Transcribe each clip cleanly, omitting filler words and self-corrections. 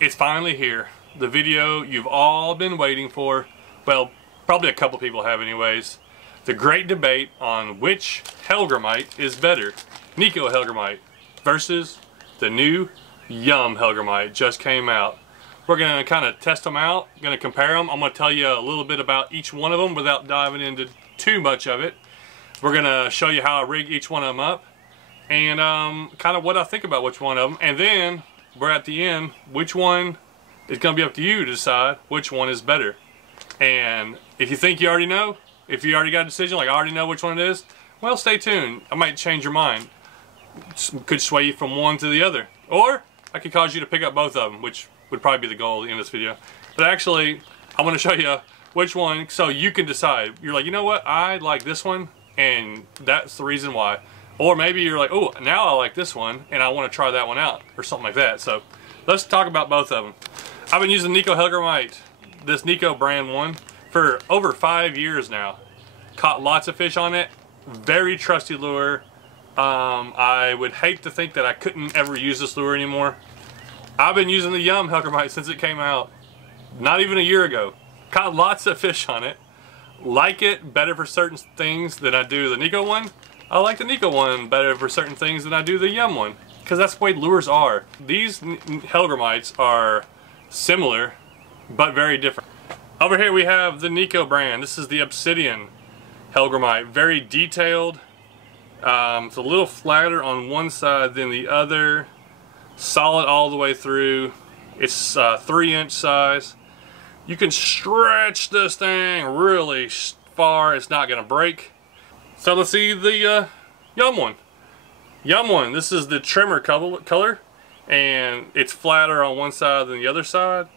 It's finally here. The video you've all been waiting for. Well, probably a couple people have anyways. The great debate on which Hellgrammite is better. Nikko Hellgrammite versus the new Yum Hellgrammite just came out. We're going to kind of test them out, going to compare them. I'm going to tell you a little bit about each one of them without diving into too much of it. We're going to show you how I rig each one of them up and kind of what I think about which one of them. And then we're at the end, which one is going to be up to you to decide which one is better. And if you think you already know, if you already got a decision, like I already know which one it is, well, stay tuned. I might change your mind. Could sway you from one to the other. Or I could cause you to pick up both of them, which would probably be the goal in this video. But actually, I want to show you which one so you can decide. You're like, you know what, I like this one and that's the reason why. Or maybe you're like, oh, now I like this one and I want to try that one out or something like that. So let's talk about both of them. I've been using Nikko Hellgrammite, this Nikko brand one, for over 5 years now. Caught lots of fish on it. Very trusty lure. I would hate to think that I couldn't ever use this lure anymore. I've been using the Yum Hellgrammite since it came out. Not even a year ago. Caught lots of fish on it. Like it better for certain things than I do the Nikko one. I like the Nikko one better for certain things than I do the Yum one. Because that's the way lures are. These Hellgrammites are similar, but very different. Over here we have the Nikko brand. This is the Obsidian Hellgrammite. Very detailed. It's a little flatter on one side than the other. Solid all the way through. It's 3-inch size. You can stretch this thing really far. It's not going to break. So let's see the Yum one. Yum one, this is the trimmer color. And it's flatter on one side than the other side.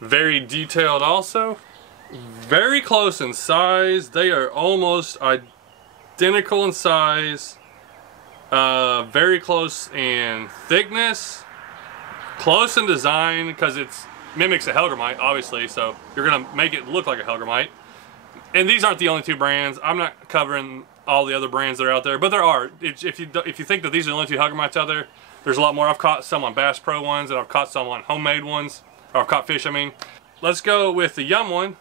Very detailed also. Very close in size. They are almost identical in size. Very close in thickness. Close in design because it mimics a Hellgrammite, obviously, so you're gonna make it look like a Hellgrammite. And these aren't the only two brands. I'm not covering all the other brands that are out there, but there are. If you think that these are the only two Hellgrammites out there, there's a lot more. I've caught some on Bass Pro ones, and I've caught some on homemade ones, or I've caught fish, I mean. Let's go with the Yum one.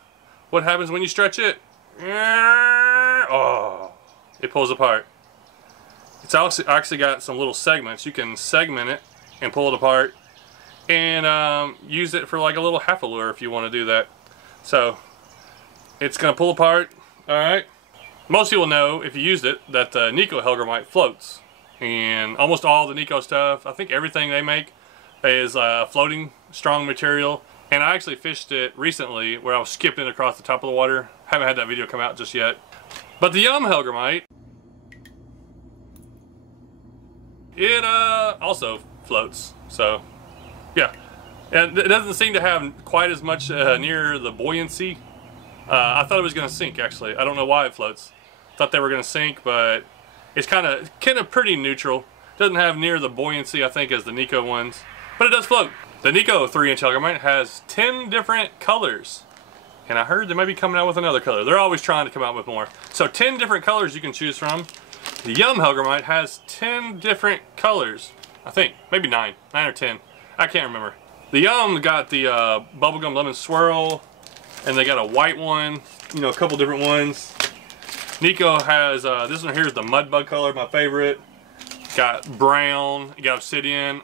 What happens when you stretch it? Oh, it pulls apart. It's actually got some little segments. You can segment it and pull it apart and use it for like a little half a lure if you want to do that. So it's going to pull apart. Alright. Most people know, if you used it, that the Nikko Hellgrammite floats. And almost all the Nikko stuff, I think everything they make is floating strong material. And I actually fished it recently where I was skipping across the top of the water. Haven't had that video come out just yet. But the Yum Hellgrammite, it also floats. So yeah, and it doesn't seem to have quite as much near the buoyancy. I thought it was going to sink, actually. I don't know why it floats. Thought they were going to sink, but it's kind of pretty neutral. Doesn't have near the buoyancy, I think, as the Nikko ones, but it does float. The Nikko 3-inch Hellgrammite has 10 different colors, and I heard they might be coming out with another color. They're always trying to come out with more. So 10 different colors you can choose from. The Yum Hellgrammite has 10 different colors. I think maybe 9 or 10. I can't remember. The Yum got the bubblegum lemon swirl, and they got a white one, you know, a couple different ones. Nikko has, this one here is the mud bug color, my favorite. Got brown, got obsidian.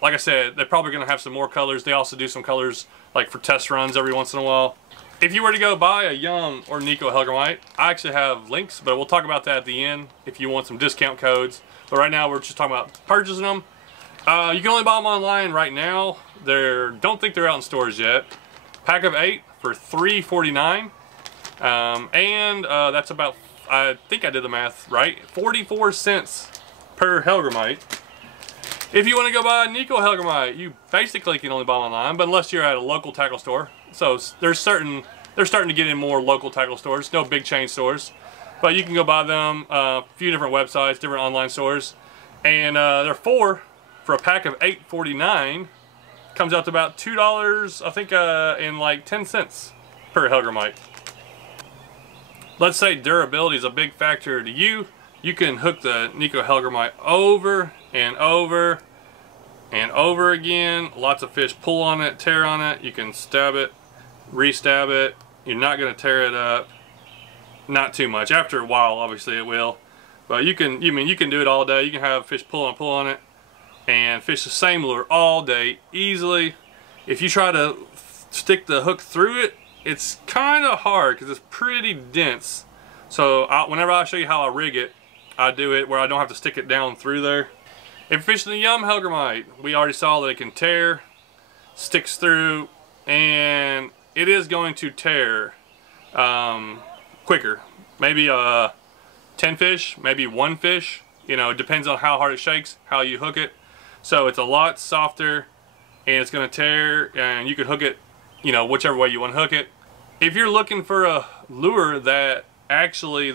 Like I said, they're probably going to have some more colors. They also do some colors like for test runs every once in a while. If you were to go buy a Yum or Nikko Hellgrammite, I actually have links, but we'll talk about that at the end if you want some discount codes. But right now we're just talking about purchasing them. You can only buy them online right now. Don't think they're out in stores yet. Pack of 8 for $3.49, and that's about, I think I did the math right, 44 cents per Hellgrammite. If you want to go buy a Nikko Hellgrammite, you basically can only buy them online, but unless you're at a local tackle store. So they're starting to get in more local tackle stores, no big chain stores, but you can go buy them a few different websites, different online stores, and they're for a pack of 8.49. Comes out to about $2, I think, and like 10 cents per Hellgrammite. Let's say durability is a big factor to you. You can hook the Nikko Hellgrammite over and over and over again. Lots of fish pull on it, tear on it. You can stab it, re-stab it. You're not going to tear it up. Not too much. After a while, obviously it will. But you can do it all day. You can have fish pull on it and fish the same lure all day easily. If you try to stick the hook through it, it's kind of hard because it's pretty dense. So whenever I show you how I rig it, I do it where I don't have to stick it down through there. If you're fishing the Yum Hellgrammite, we already saw that it can tear, sticks through, and it is going to tear quicker. Maybe 10 fish, maybe 1 fish. You know, it depends on how hard it shakes, how you hook it. So it's a lot softer, and it's going to tear, and you can hook it, you know, whichever way you want to hook it. If you're looking for a lure that actually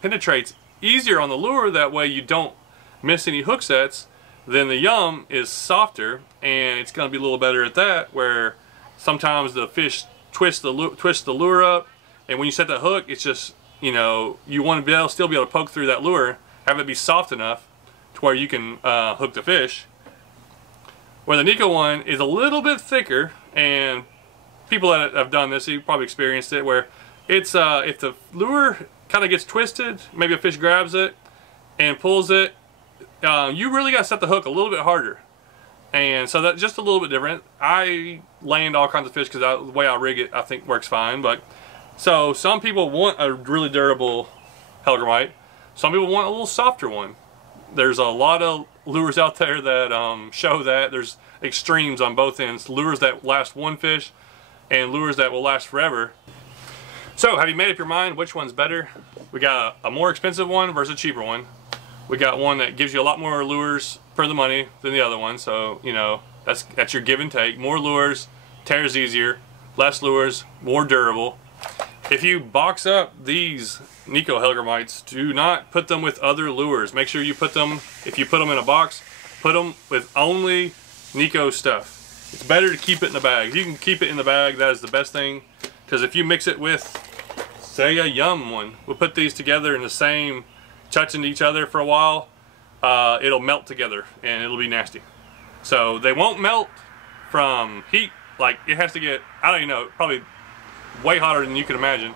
penetrates easier on the lure, that way you don't miss any hook sets, then the Yum is softer, and it's going to be a little better at that, where sometimes the fish twist the lure up, and when you set that hook, it's just, you know, you want to still be able to poke through that lure, have it be soft enough to where you can hook the fish. Where the Nikko one is a little bit thicker, and people that have done this, you've probably experienced it, where it's if the lure kind of gets twisted, maybe a fish grabs it and pulls it, you really got to set the hook a little bit harder. And so that's just a little bit different. I land all kinds of fish because the way I rig it, I think works fine. But so some people want a really durable Hellgrammite. Some people want a little softer one. There's a lot of lures out there that show that. There's extremes on both ends. Lures that last 1 fish and lures that will last forever. So have you made up your mind which one's better? We got a more expensive one versus a cheaper one. We got one that gives you a lot more lures for the money than the other one. So, you know, that's your give and take. More lures, tears easier. Less lures, more durable. If you box up these Nikko Hellgrammites, do not put them with other lures. Make sure you put them, if you put them in a box, put them with only Nikko stuff. It's better to keep it in the bag. If you can keep it in the bag, that is the best thing. Because if you mix it with, say, a Yum one, we'll put these together in the same, touching each other for a while, it'll melt together and it'll be nasty. So they won't melt from heat. Like, it has to get, I don't even know, probably way hotter than you can imagine.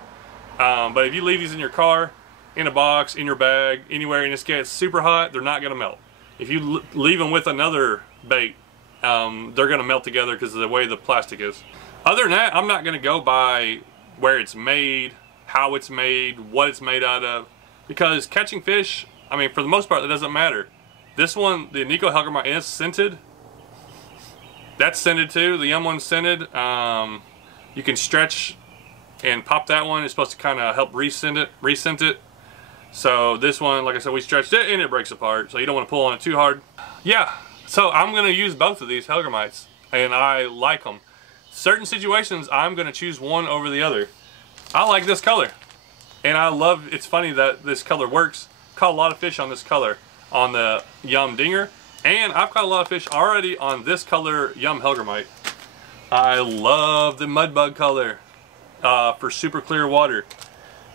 But if you leave these in your car, in a box, in your bag, anywhere, and it gets super hot, they're not going to melt. If you leave them with another bait, they're going to melt together because of the way the plastic is. Other than that, I'm not going to go by where it's made, how it's made, what it's made out of. Because catching fish, I mean, for the most part, that doesn't matter. This one, the Nikko Hellgrammite, is scented. That's scented too. The Yum one's scented. You can stretch and pop that one. It's supposed to kind of help rescent it. So this one, like I said, we stretched it and it breaks apart. So you don't want to pull on it too hard. Yeah, so I'm going to use both of these Hellgrammites, and I like them. Certain situations, I'm going to choose one over the other. I like this color. And I love, it's funny that this color works. Caught a lot of fish on this color on the Yum Dinger. And I've caught a lot of fish already on this color Yum Hellgrammite. I love the mud bug color for super clear water.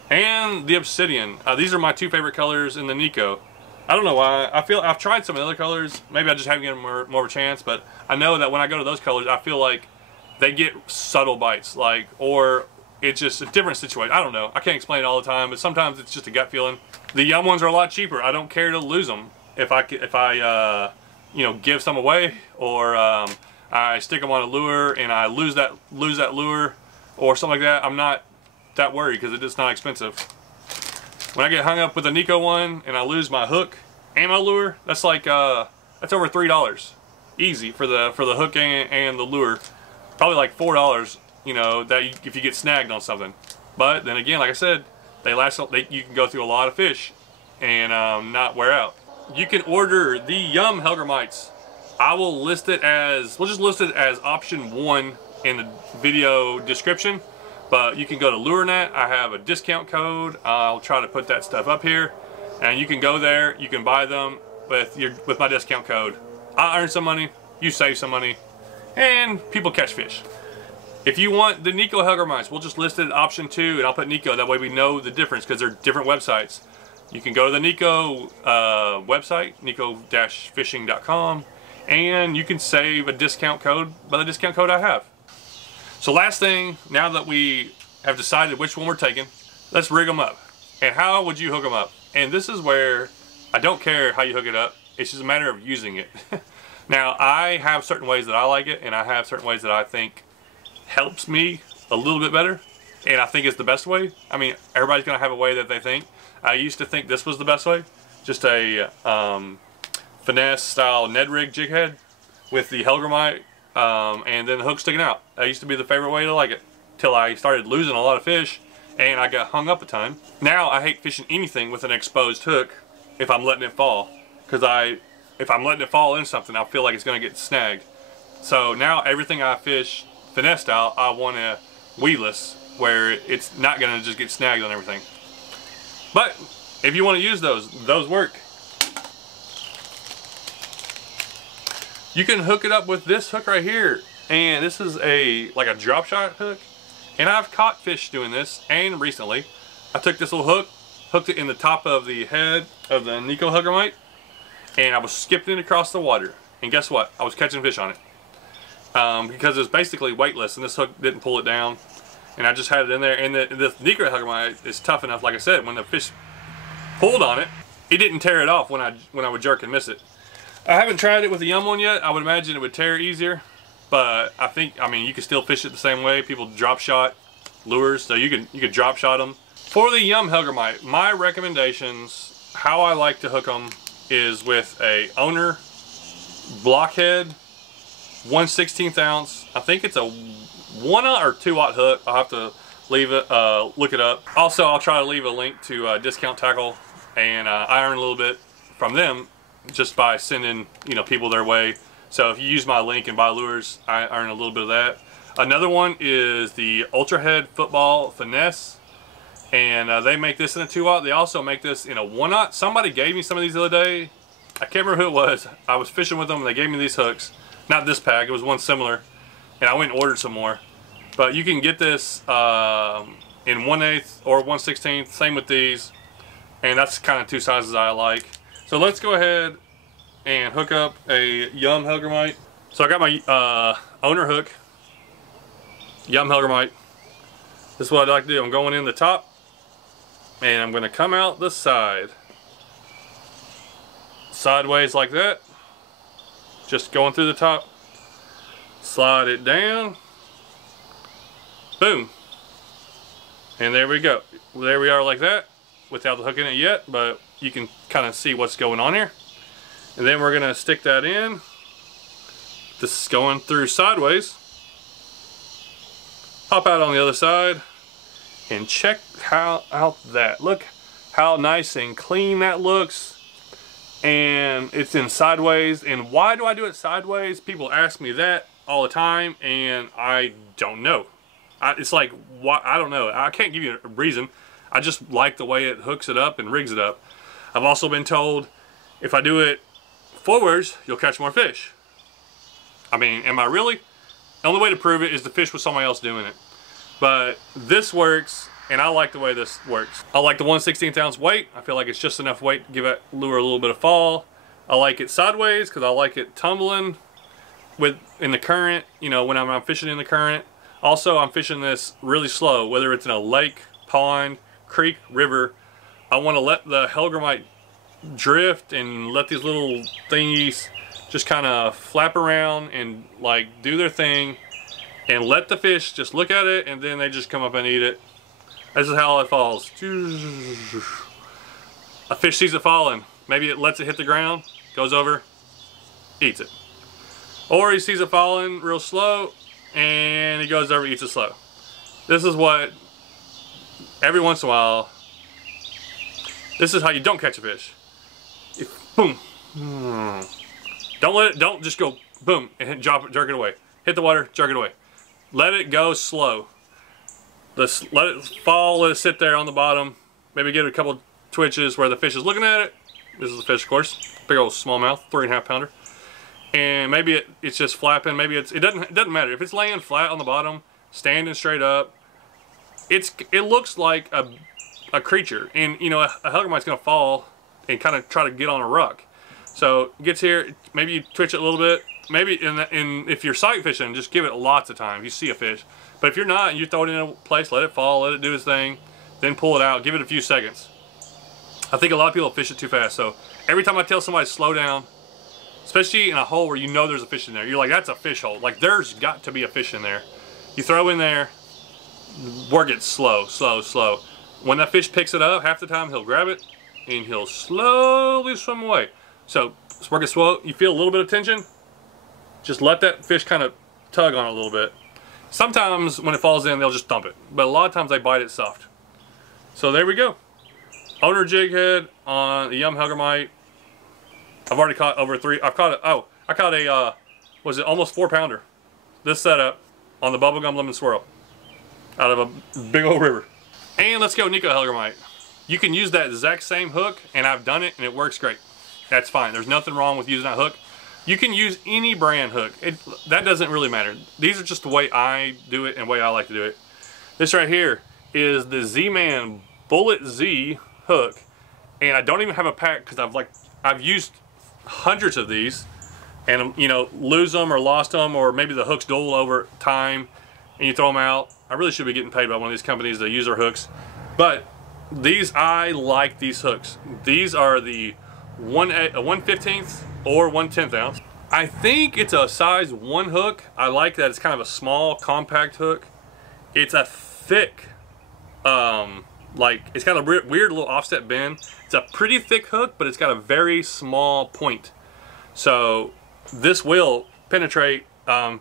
And the obsidian. These are my 2 favorite colors in the Nikko. I don't know why. I feel I've tried some of the other colors. Maybe I just haven't given them more of a chance. But I know that when I go to those colors, I feel like they get subtle bites. Or it's just a different situation. I don't know. I can't explain it all the time, but sometimes it's just a gut feeling. The Yum ones are a lot cheaper. I don't care to lose them. If I you know, give some away, or I stick them on a lure and I lose that lure or something like that, I'm not that worried because it's not expensive. When I get hung up with a Nikko one and I lose my hook and my lure, that's like that's over $3 easy for the hook and the lure. Probably like $4. You know, that if you get snagged on something. But then again, like I said, they last. You can go through a lot of fish and not wear out. You can order the Yum Hellgrammites. I will list it as, we'll just list it as option 1 in the video description. But you can go to LureNet. I have a discount code. I'll try to put that stuff up here, and you can go there. You can buy them with my discount code. I earn some money. You save some money, and people catch fish. If you want the Nikko Hellgrammites, we'll just list it at option 2, and I'll put Nikko. That way we know the difference because they're different websites. You can go to the Nikko website, nikko-fishing.com, and you can save a discount code by the discount code I have. So last thing, now that we have decided which one we're taking, let's rig them up. And how would you hook them up? And this is where I don't care how you hook it up. It's just a matter of using it. Now, I have certain ways that I like it, and I have certain ways that I think helps me a little bit better, and I think it's the best way. I mean, everybody's gonna have a way that they think. I used to think this was the best way, just a finesse style Ned rig jig head with the Hellgrammite and then the hook sticking out. That used to be the favorite way to like it, till I started losing a lot of fish and I got hung up a ton. Now I hate fishing anything with an exposed hook if I'm letting it fall, because if I'm letting it fall in something, I feel like it's gonna get snagged. So now everything I fish finesse style, I want a weedless, where it's not gonna just get snagged on everything. But if you want to use those work. You can hook it up with this hook right here, and this is like a drop shot hook, and I've caught fish doing this. And recently I took this little hook, hooked it in the top of the head of the Nikko Hellgrammite, and I was skipping it across the water, and guess what? I was catching fish on it because it's basically weightless, and this hook didn't pull it down, and I just had it in there. And the Nikko Hellgrammite is tough enough, like I said, when the fish pulled on it, it didn't tear it off when I would jerk and miss it. I haven't tried it with a Yum one yet. I would imagine it would tear easier, but I mean, you can still fish it the same way. People drop shot lures, so you can drop shot them. For the Yum Hellgrammite, my recommendations, how I like to hook them, is with a owner blockhead, 1/16 ounce. I think it's a 1/0 or 2/0 hook. I'll have to leave it, look it up. Also, I'll try to leave a link to Discount Tackle, and I earn a little bit from them just by sending people their way. So if you use my link and buy lures, I earn a little bit of that. Another one is the Ultra Head Football Finesse, and they make this in a 2/0. They also make this in a 1/0. Somebody gave me some of these the other day. I can't remember who it was. I was fishing with them and they gave me these hooks. Not this pack, it was one similar, and I went and ordered some more. But you can get this in 1/8 or 1/16, same with these, and that's kind of two sizes I like. So let's go ahead and hook up a Yum Hellgrammite. So I got my owner hook, Yum Hellgrammite. This is what I like to do. I'm going in the top, and I'm going to come out the side, sideways like that. Just going through the top, slide it down, boom, and there we go. There we are like that, without the hook in it yet, but you can kind of see what's going on here. And then we're gonna stick that in. This is going through sideways. Pop out on the other side, and check out that. Look how nice and clean that looks. And it's in sideways. And why do I do it sideways? People ask me that all the time, and I don't know. It's like, why? I don't know. I can't give you a reason. I just like the way it hooks it up and rigs it up. I've also been told if I do it forwards, you'll catch more fish. I mean, am I really? The only way to prove it is to fish with somebody else doing it. But this works, and I like the way this works. I like the 1/16 ounce weight. I feel like it's just enough weight to give that lure a little bit of fall. I like it sideways because I like it tumbling in the current, when I'm fishing in the current. Also, I'm fishing this really slow, whether it's in a lake, pond, creek, river. I want to let the Hellgrammite drift and let these little thingies just kind of flap around and like do their thing, and let the fish just look at it, and then they just come up and eat it. This is how it falls. A fish sees it falling. Maybe it lets it hit the ground, goes over, eats it. Or he sees it falling real slow, and he goes over, eats it slow. This is what, every once in a while, this is how you don't catch a fish. Boom. Don't just go boom and jerk it away. Hit the water, jerk it away. Let it go slow. Let it fall, let it sit there on the bottom. Maybe get a couple twitches where the fish is looking at it. This is the fish, of course. Big old smallmouth, 3.5 pounder. And maybe it's just flapping. Maybe it doesn't matter. If it's laying flat on the bottom, standing straight up, it looks like a creature. And a Hellgrammite's gonna fall and kind of try to get on a rock. So it gets here, maybe you twitch it a little bit. Maybe if you're sight fishing, just give it lots of time. You see a fish. But if you're not, you throw it in a place, let it fall, let it do its thing, then pull it out, give it a few seconds. I think a lot of people fish it too fast. So every time I tell somebody to slow down, especially in a hole where you know there's a fish in there, you're like, that's a fish hole. Like, there's got to be a fish in there. You throw in there, work it slow, slow, slow. When that fish picks it up, half the time he'll grab it and he'll slowly swim away. So work it slow. You feel a little bit of tension, just let that fish kind of tug on it a little bit. Sometimes when it falls in, they'll just dump it, but a lot of times they bite it soft. So there we go. Owner jig head on the Yum Hellgrammite. I've already caught over 3. I caught a was it almost 4-pounder? This setup on the bubblegum lemon swirl out of a big old river. And let's go Nikko Hellgrammite. You can use that exact same hook, and I've done it, and it works great. That's fine. There's nothing wrong with using that hook. You can use any brand hook. That doesn't really matter. These are just the way I do it and the way I like to do it. This right here is the Z-Man Bullet Z hook, and I don't even have a pack because I've used hundreds of these, and you know, lose them or lost them, or maybe the hooks dull over time and you throw them out. I really should be getting paid by one of these companies that use their hooks, but I like these hooks. These are the 1/15 or 1/10 ounce. I think it's a size 1 hook. I like that it's kind of a small, compact hook. It's a thick, it's got a weird little offset bend. It's a pretty thick hook, but it's got a very small point. So this will penetrate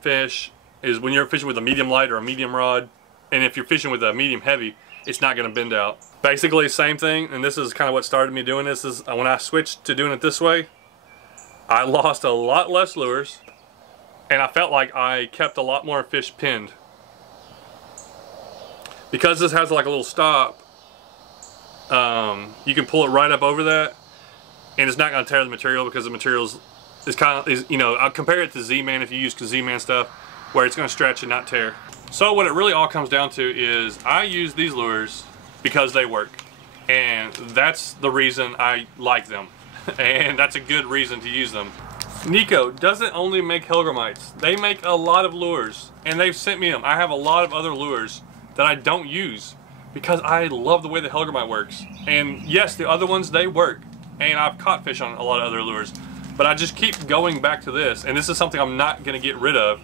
fish is when you're fishing with a medium light or a medium rod, and if you're fishing with a medium heavy, it's not going to bend out. Basically same thing, and this is kind of what started me doing this, is when I switched to doing it this way, I lost a lot less lures, and I felt like I kept a lot more fish pinned. Because this has like a little stop, you can pull it right up over that, and it's not going to tear the material, because the material is you know, I'll compare it to Z-Man if you use Z-Man stuff, where it's going to stretch and not tear. So what it really all comes down to is I use these lures because they work, and that's the reason I like them, and that's a good reason to use them. Nikko doesn't only make Hellgrammites, they make a lot of lures, and they've sent me them. I have a lot of other lures that I don't use because I love the way the Hellgrammite works. And yes, the other ones, they work, and I've caught fish on a lot of other lures, but I just keep going back to this, and this is something I'm not going to get rid of,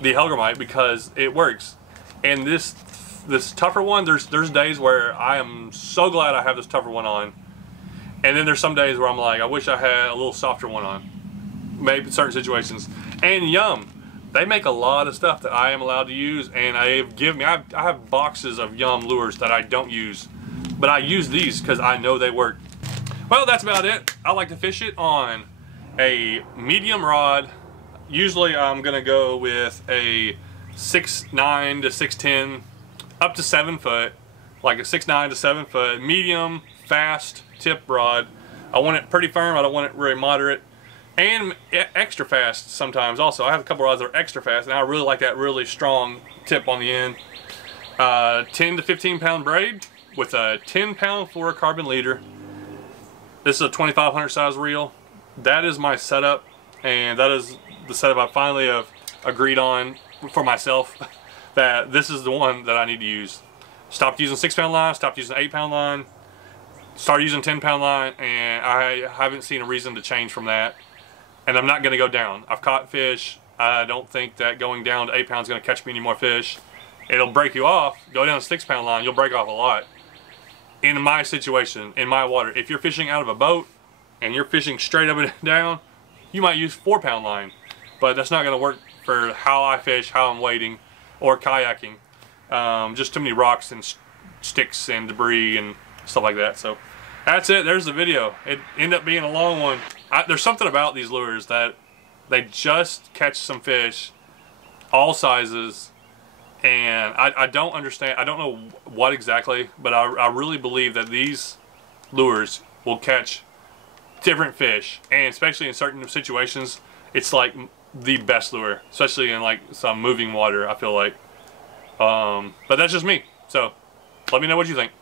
the Hellgrammite, because it works. And this tougher one, there's days where I am so glad I have this tougher one on, and then there's some days where I'm like, I wish I had a little softer one on, maybe in certain situations. And Yum, they make a lot of stuff that I am allowed to use, and I have boxes of Yum lures that I don't use, but I use these because I know they work. Well, that's about it. I like to fish it on a medium rod. Usually I'm gonna go with a 6'9" to 6'10", up to 7 foot, like a 6'9" to 7 foot, medium, fast tip rod. I want it pretty firm, I don't want it very moderate, and extra fast sometimes also. I have a couple rods that are extra fast, and I really like that really strong tip on the end. 10 to 15 pound braid with a 10-pound fluorocarbon leader. This is a 2500 size reel. That is my setup, and that is the setup I finally have agreed on for myself, that this is the one that I need to use. Stopped using 6-pound line, stopped using 8-pound line, started using 10-pound line, and I haven't seen a reason to change from that. And I'm not going to go down. I've caught fish. I don't think that going down to 8 pounds is going to catch me any more fish. It'll break you off. Go down to 6-pound line, you'll break off a lot. In my situation, in my water, if you're fishing out of a boat and you're fishing straight up and down, you might use 4-pound line, but that's not going to work for how I fish, how I'm wading, or kayaking. Just too many rocks and sticks and debris and stuff like that. So that's it. There's the video. It ended up being a long one. There's something about these lures that they just catch some fish, all sizes, and I don't understand. I don't know what exactly, but I really believe that these lures will catch different fish, and especially in certain situations, it's like the best lure, especially in like some moving water, I feel like. But that's just me. So let me know what you think.